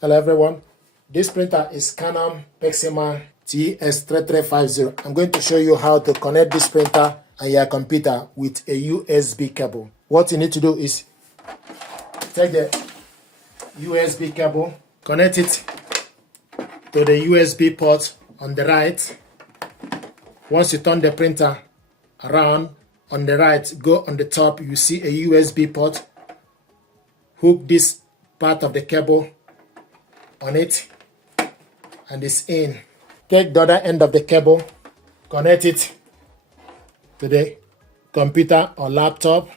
Hello everyone, this printer is Canon PIXMA TS3350. I'm going to show you how to connect this printer and your computer with a USB cable. What you need to do is take the USB cable, connect it to the USB port on the right. Once you turn the printer around on the right, go on the top, you see a USB port. Hook this part of the cable on it and it's in. Take the other end of the cable, connect it to the computer or laptop,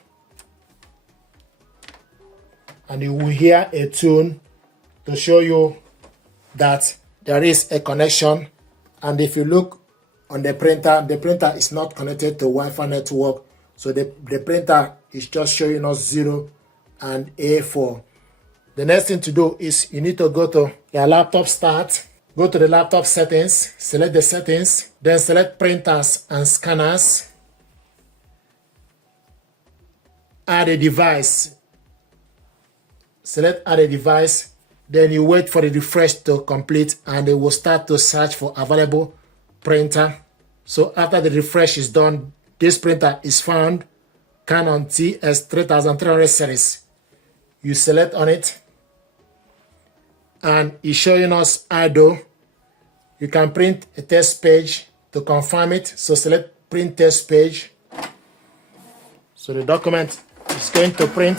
and you will hear a tune to show you that there is a connection. And if you look on the printer is not connected to Wi-Fi network, so the printer is just showing us 0 and A4. The next thing to do is you need to go to your laptop start, go to the laptop settings, select the settings, then select printers and scanners, add a device, select add a device, then you wait for the refresh to complete and it will start to search for available printer. So after the refresh is done, this printer is found, Canon TS3350 series. You select on it and it's showing us idle. You can print a test page to confirm it. So select print test page. So the document is going to print.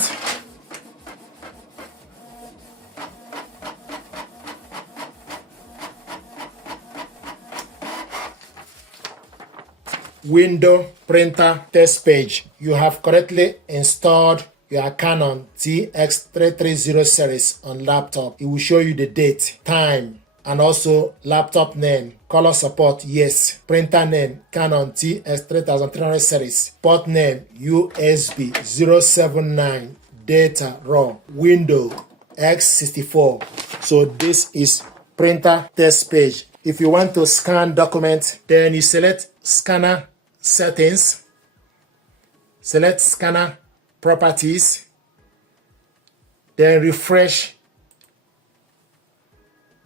Window printer test page. You have correctly installed your Canon TX3350 series on laptop. It will show you the date, time, and also laptop name, color support, yes, printer name, Canon TX3350 series, port name, USB 079, data raw, window X64. So this is printer test page. If you want to scan document, then you select scanner settings, select scanner properties, then refresh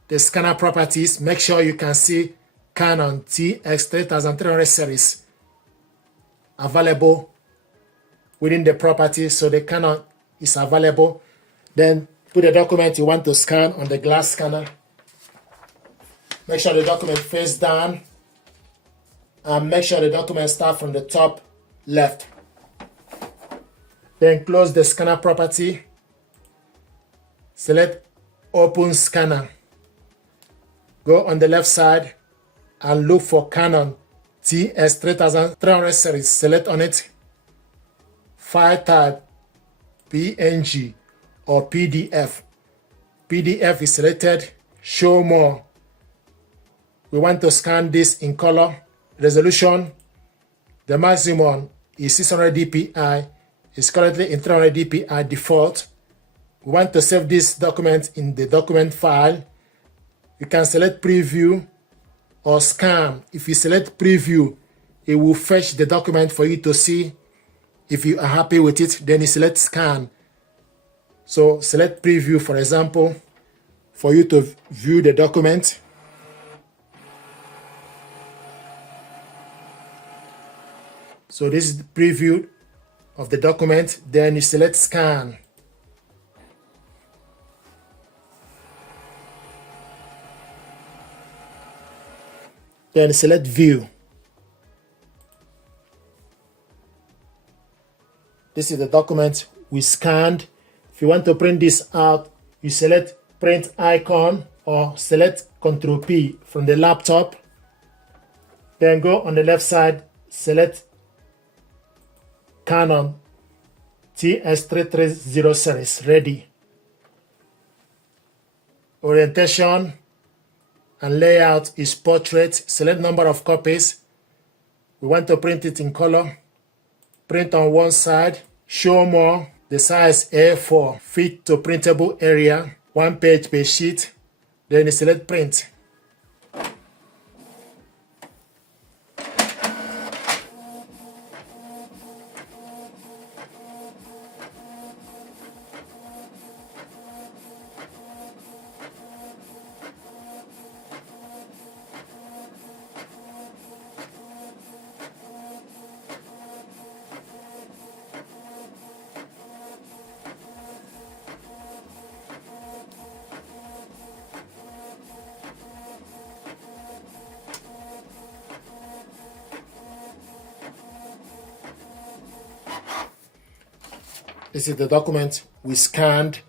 the scanner properties. Make sure you can see Canon TX3350 series available within the properties, so the Canon is available. Then put the document you want to scan on the glass scanner. Make sure the document face down and make sure the document starts from the top left. Then close the scanner property. Select open scanner. Go on the left side and look for Canon TS3350 series. Select on it. File type PNG or PDF. PDF is selected. Show more. We want to scan this in color. Resolution, the maximum is 600 dpi. It's currently in 300 dpi default. We want to save this document in the document file. You can select preview or scan. If you select preview, it will fetch the document for you to see. If you are happy with it, then you select scan. So select preview, for example, for you to view the document. So this is the preview of the document. Then you select scan. Then select view. This is the document we scanned. If you want to print this out, you select print icon or select Ctrl P from the laptop. Then go on the left side, select Canon TS3350 series, ready. Orientation and layout is portrait. Select number of copies. We want to print it in color. Print on one side. Show more. The size A4. Fit to printable area. 1 page per sheet. Then you select print. This is the document we scanned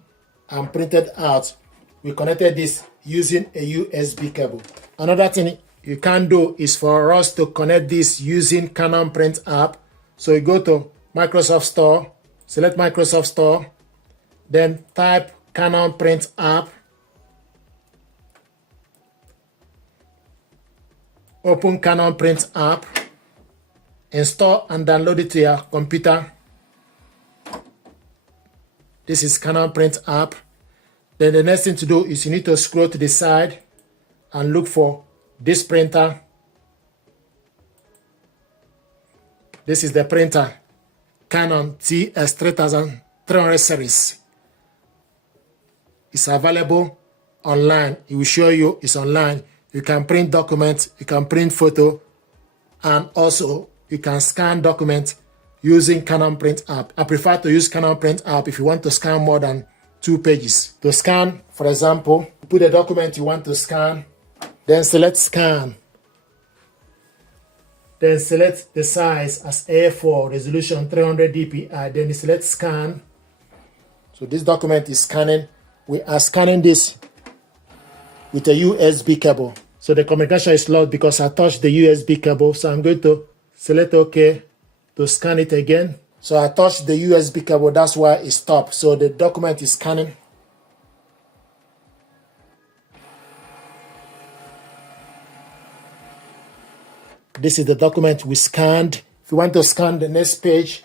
and printed out. We connected this using a USB cable. Another thing you can do is for us to connect this using Canon Print app. So you go to Microsoft Store, select Microsoft Store, then type Canon Print app, open Canon Print app, install and download it to your computer. This is Canon Print app. Then the next thing to do is you need to scroll to the side and look for this printer. This is the printer, Canon TS3350 series. It's available online. It will show you it's online. You can print documents, you can print photo, and also you can scan documents using Canon Print app. I prefer to use Canon Print app if you want to scan more than 2 pages. To scan, for example, put the document you want to scan, then select scan. Then select the size as A4, resolution 300 dpi, then select scan. So this document is scanning. We are scanning this with a USB cable. So the communication is locked because I touched the USB cable. So I'm going to select OK to scan it again. So I touched the USB cable, that's why it stopped. So the document is scanning. This is the document we scanned. If you want to scan the next page,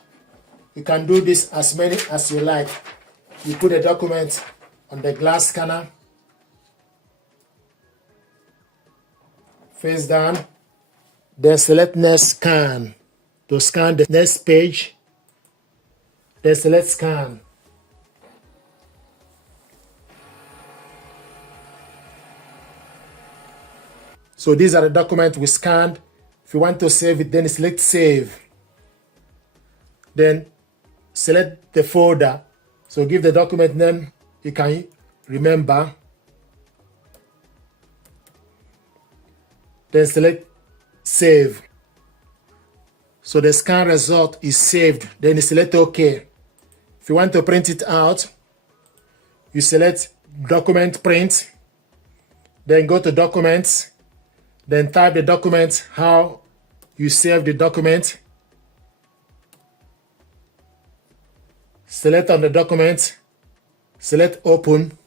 you can do this as many as you like. You put the document on the glass scanner, face down, then select next scan to scan the next page, then select scan. So these are the documents we scanned. If you want to save it, then select save. Then select the folder. So give the document name you can remember. Then select save. So the scan result is saved. Then you select OK. If you want to print it out, you select document print. Then go to documents. Then type the document, how you save the document. Select on the document, select open.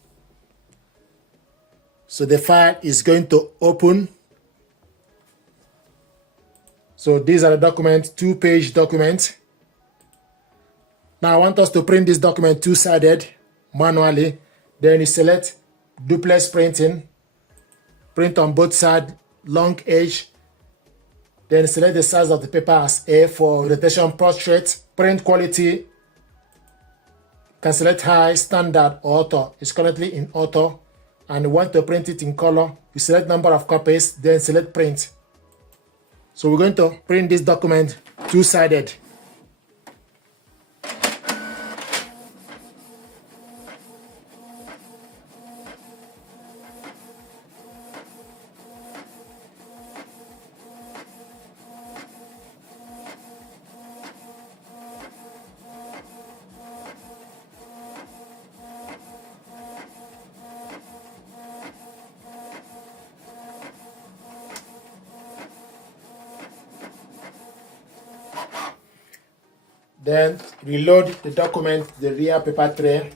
So the file is going to open. So these are the documents, 2-page document. Now I want us to print this document 2-sided manually. Then you select duplex printing, print on both sides, long edge. Then select the size of the paper as A4, rotation portrait, print quality. Can select high, standard, or auto. It's currently in auto, and you want to print it in color. You select number of copies, then select print. So we're going to print this document 2-sided. Then reload the document, the rear paper tray,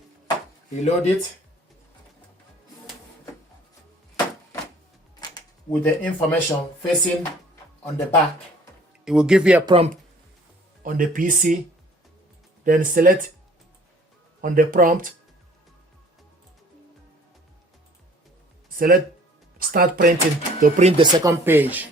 reload it with the information facing on the back. It will give you a prompt on the PC. Then select on the prompt, select start printing to print the second page.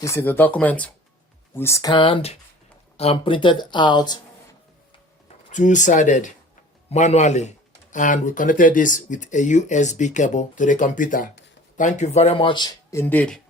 This is the document we scanned and printed out 2-sided manually, and we connected this with a USB cable to the computer. Thank you very much indeed.